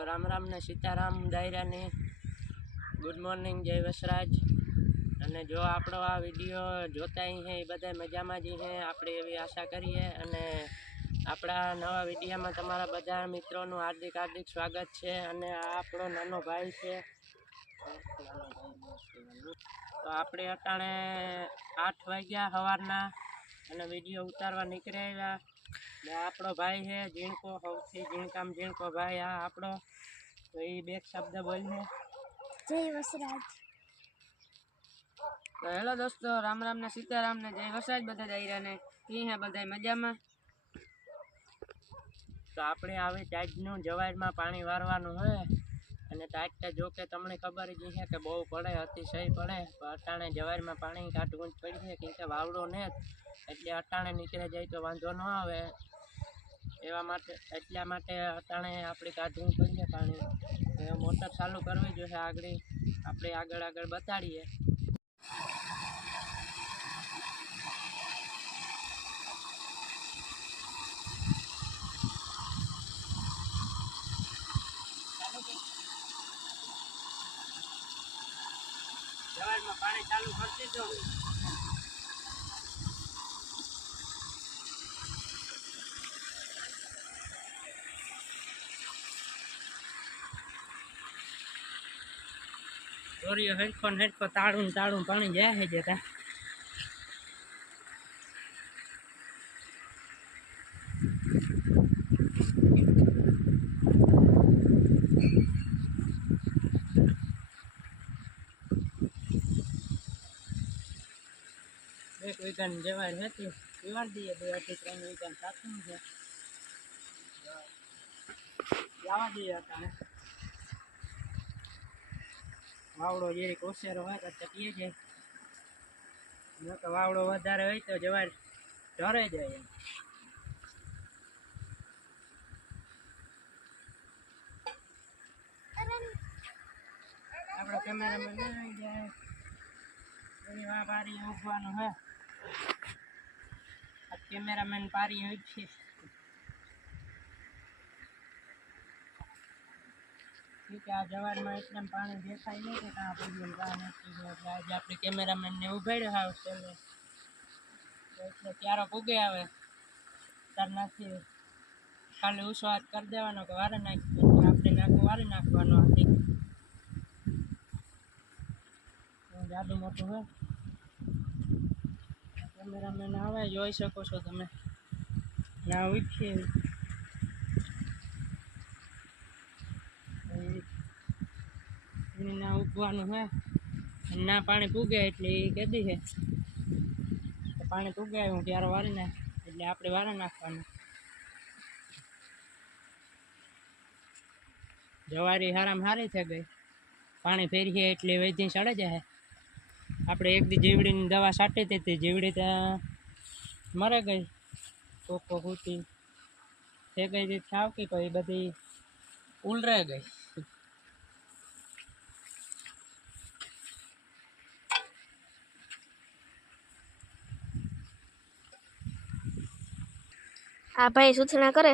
તો રામ રામ ને સીતારાम દાયરાની good morning જય વસરાજ। અને જો આપણો આ વિડીયો જોતા હે એ બધા મજામાં જ હે આપણે એવી આશા કરીએ। અને આપણા નવા વિડીયોમાં તમારા બધા મિત્રોનું હાર્દિક સ્વાગત છે। અને આ આપણો નાનો ભાઈ છે। તો આપણે અટાણે 8 વાગ્યા સવારના અને વિડીયો ઉતારવા નીકળ્યા ને આપણો ભાઈ છે ઝીણકો, સૌથી ઝીણકો ભાઈ આ આપણો। તો એ બે શબ્દ બોલીએ જય વસરાજ। તો હેલો દોસ્તો, રામ રામ ને સીતારામ ને જય વસરાજ બધા દાયરાને કી હે બધા મજામાં। તો આપણે આવે ટાઈટનું જવારમાં પાણી વારવાનું હોય અને ટાઈટ જો કે તમને ખબર જ છે કે બહુ પડે, અતિશય પડે। અટાણે જવારમાં પાણી કાઢવું જ પડશે કેમ કે વાવડો ને એટલે અટાણે નીકળે જાય તો વાંધો ન આવે એટલા માટે અટાણે આપણે કાઢવું પડશે પાણી। મોટર ચાલુ કરવી જોઈએ આપણે આગળ બતાડીએ। જવારમાં પાણી ચાલુ કરતી જો ચોરીઓ હેડકો તાળું પાણી જાય છે જતા। એક વીઘાની જવાર હતી પીવાર દઈએ 2 થી 3 વીઘા સાચું છે જવા દઈએ અટાણે। વાવડો જે ઓછેરો હોય તો ચટીએ જાય, ન તો વાવડો વધારે હોય તો જવાર ઢરે જાય। આપણો કેમેરામેન નહીં જાય એની પારી ઉગવાનું હે, આ કેમેરામેન પારી ઉગશે। આ જવારમાં એકદમ પાણી દેખાય નહીં કે કાં પડ્યું કાં નથી, એટલે આજે આપણે કેમેરામેનને ઉભાડ્યો હાવ છેલ્લે એટલે ક્યારો પૂગે આવે તાર નથી ખાલી ઉસવાટ કરી દેવાનો કે વારે નાખી આપણે વારે નાખવાનો હતી જાદુ મોટું હોય। કેમેરામેન આવે જોઈ શકો છો તમે, ના ઉઠીએ ના ઉગવાનું હોય ના પાણી પૂગે એટલે એ કીધી છે પાણી પૂગે હું ક્યારે વારી નાખ એટલે આપણે વારે નાખવાનું। જવારી હારામાં હારી થઈ ગઈ, પાણી ફેરીએ એટલે વૈધી સડે જાય। આપણે એક દી જીવડીની દવા છાંટી હતી, જીવડી ત્યાં મરે ગઈ, કોકો કૂટી થઈ ગઈ હતી થાવકી તો એ બધી ઉલરે ગઈ। આ ભાઈ સૂચના કરે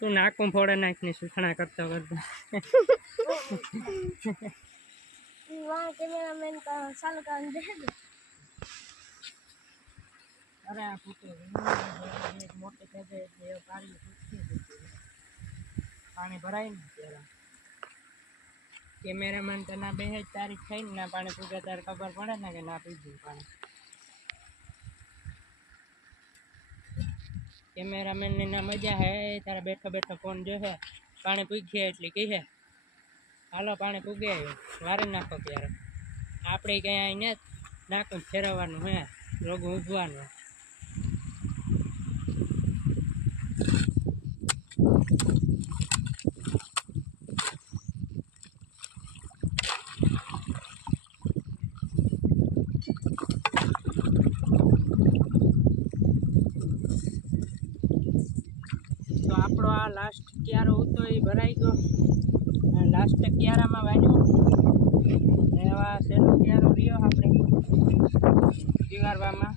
તું નાકું ફોડે નાખની સૂચના કરતા કેમેરામેન ચાલુ કરવાનું દે દે। અરે આ પૂછે મોટી થઈ જાય એટલે પાણી ભરાય ને ત્યારે કેમેરામેન તો ના બે તારીખ થઈ ને ના પાણી પૂગે ત્યારે ખબર પડે ને કે ના પીધું પાણી। કેમેરામેન ની ના મજા હે તારા બેઠો ફોન જોશે પાણી પૂગીએ એટલે કહે હાલો પાણી પૂગે વારે નાખો ત્યારે આપણે ક્યાંય અહીં નાખું ફેરવવાનું હે રોગું ઉગવાનું। તો આપણો આ લાસ્ટ ક્યારો હતો એ ભરાઈ ગયો, લાસ્ટ ક્યારામાં વાગ્યો એવા સહેલો ક્યારો રહ્યો આપણે પીવારવામાં।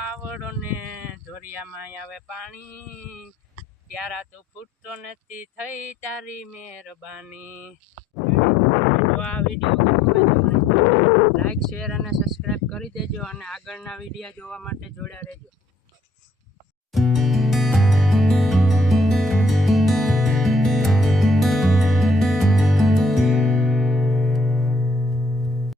પાવડો ને ધોરિયામાં આવે પાણી, ત્યારે તું ફૂટતો નથી થઈ તારી મહેરબાની. જો આ વિડીયો લાઈક શેર અને સબસ્ક્રાઈબ કરી દેજો અને આગળના વિડીયો જોવા માટે જોડ્યા રહેજો.